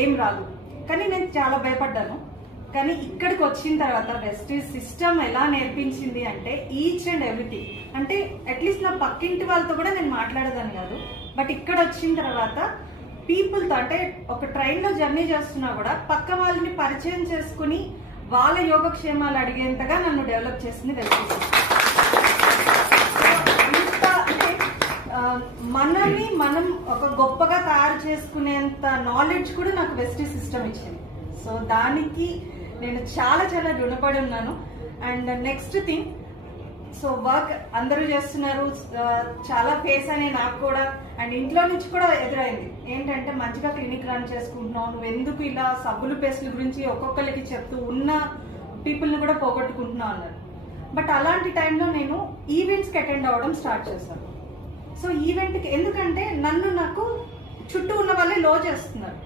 ఏం రాదు. కానీ నేను చాలా భయపడ్డాను. కానీ ఇక్కడికి వచ్చిన తర్వాత వెస్టీజ్ సిస్టమ్ ఎలా నేర్పించింది అంటే ఈచ్ అండ్ ఎవ్రీథింగ్. అంటే అట్లీస్ట్ నా పక్కింటి వాళ్ళతో కూడా నేను మాట్లాడేదాన్ని కాదు. బట్ ఇక్కడ వచ్చిన తర్వాత పీపుల్తో, అంటే ఒక ట్రైన్లో జర్నీ చేస్తున్నా కూడా పక్క వాళ్ళని పరిచయం చేసుకుని వాళ్ళ యోగక్షేమాలు అడిగేంతగా నన్ను డెవలప్ చేసింది వెస్టీజ్. ఇంత అంటే మనల్ని మనం ఒక గొప్పగా తయారు చేసుకునేంత నాలెడ్జ్ కూడా నాకు వెస్టీజ్ సిస్టమ్ ఇచ్చింది. సో దానికి నేను చాలా చాలా రుణపడి ఉన్నాను. And next thing, so work అందరూ చేస్తున్నారు, చాలా ఫేస్ అనే నాకు కూడా. అండ్ ఇంట్లో నుంచి కూడా ఎదురైంది ఏంటంటే, మంచిగా క్లినిక్ రన్ చేసుకుంటున్నావు, నువ్వు ఎందుకు ఇలా సబ్బులు పేస్టుల గురించి ఒక్కొక్కరికి చెప్తూ ఉన్న పీపుల్ని కూడా పోగొట్టుకుంటున్నావు అన్నారు. బట్ అలాంటి టైంలో నేను ఈవెంట్స్కి అటెండ్ అవ్వడం స్టార్ట్ చేశాను. సో ఈవెంట్కి ఎందుకంటే నాకు చుట్టూ ఉన్న వాళ్ళే లో చేస్తున్నారు,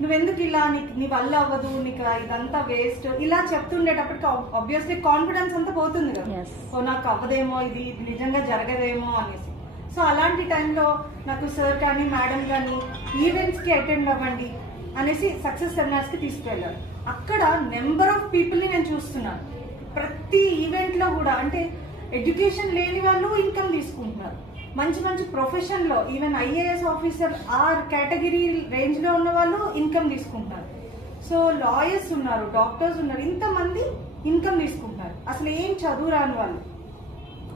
నువ్వెందుకు ఇలా, నీ వల్ల అవ్వదు, నీకు ఇదంతా వేస్ట్, ఇలా చెప్తుండేటప్పటికి ఆబ్వియస్లీ కాన్ఫిడెన్స్ అంతా పోతుంది కదా. సో నాకు అవ్వదేమో, ఇది నిజంగా జరగదేమో అనేసి. సో అలాంటి టైంలో నాకు సార్ కానీ మేడం కానీ ఈవెంట్స్కి అటెండ్ అవ్వండి అనేసి సక్సెస్ సెమినార్స్కి తీసుకువెళ్ళారు. అక్కడ నెంబర్ ఆఫ్ పీపుల్ని నేను చూస్తున్నాను. ప్రతి ఈవెంట్లో కూడా అంటే ఎడ్యుకేషన్ లేని వాళ్ళు ఇన్కమ్ తీసుకుంటున్నారు, మంచి మంచి ప్రొఫెషన్లో even IAS officer or category రేంజ్లో ఉన్న వాళ్ళు ఇన్కమ్ తీసుకుంటున్నారు. సో లాయర్స్ ఉన్నారు, డాక్టర్స్ ఉన్నారు, ఇంతమంది ఇన్కమ్ తీసుకుంటున్నారు. అసలు ఏం చదువు రాని వాళ్ళు,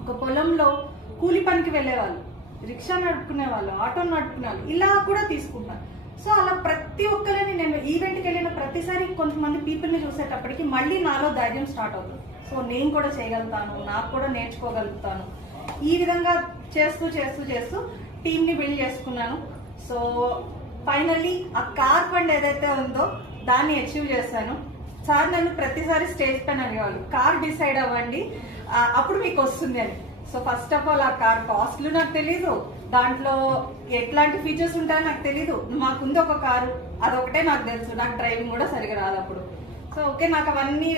ఒక పొలంలో కూలి పనికి వెళ్ళే వాళ్ళు, రిక్షా నడుపుకునే వాళ్ళు, ఆటో నడుపుకునే వాళ్ళు, ఇలా కూడా తీసుకుంటున్నారు. సో అలా ప్రతి ఒక్కరిని నేను ఈవెంట్కి వెళ్ళిన ప్రతిసారి కొంతమంది పీపుల్ని చూసేటప్పటికి మళ్ళీ నాలో ధైర్యం స్టార్ట్ అవుతుంది. సో నేను కూడా చేయగలుగుతాను, నాకు కూడా నేర్చుకోగలుగుతాను. ఈ విధంగా చేస్తూ చేస్తూ చేస్తూ టీమ్ని బిల్డ్ చేసుకున్నాను. సో ఫైనల్లీ ఆ కార్ ఫండ్ ఏదైతే ఉందో దాన్ని అచీవ్ చేశాను. సార్ నన్ను ప్రతిసారి స్టేజ్ పైన అడిగేవాళ్ళు, కార్ డిసైడ్ అవ్వండి అప్పుడు మీకు వస్తుంది అని. సో ఫస్ట్ ఆఫ్ ఆల్ ఆ కార్ కాస్ట్లు నాకు తెలీదు, దాంట్లో ఎట్లాంటి ఫీచర్స్ ఉంటాయో నాకు తెలీదు. మాకుంది ఒక కారు, అదొకటే నాకు తెలుసు, నాకు డ్రైవింగ్ కూడా సరిగా రాదు అప్పుడు. సో ఓకే, నాకు అవన్నీ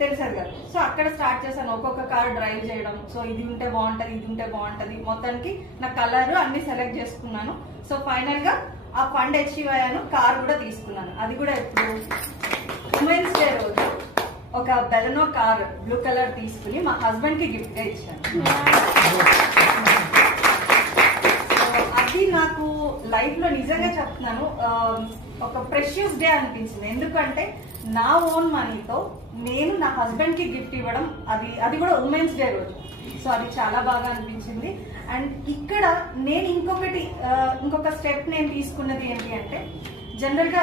తెలిసేది కదా. సో అక్కడ స్టార్ట్ చేశాను ఒక్కొక్క కార్ డ్రైవ్ చేయడం. సో ఇది ఉంటే బాగుంటుంది, ఇది ఉంటే బాగుంటుంది, మొత్తానికి నా కలర్ అన్ని సెలెక్ట్ చేసుకున్నాను. సో ఫైనల్ గా ఆ ఫండ్ అచీవ్ అయ్యాను, కార్ కూడా తీసుకున్నాను. అది కూడా ఇప్పుడు ఉమెన్స్ డే రోజు ఒక బెలనో కార్ బ్లూ కలర్ తీసుకుని మా హస్బెండ్ కి గిఫ్ట్ గా ఇచ్చాను. అది నాకు లైఫ్ లో నిజంగా చెప్తున్నాను ఒక ప్రెషియస్ డే అనిపించింది. ఎందుకంటే నా ఓన్ మనీతో నేను నా హస్బెండ్ కి గిఫ్ట్ ఇవ్వడం, అది కూడా ఉమెన్స్ డే రోజు. సో అది చాలా బాగా అనిపించింది. అండ్ ఇక్కడ నేను ఇంకొక స్టెప్ నేను తీసుకున్నది ఏంటి అంటే, జనరల్ గా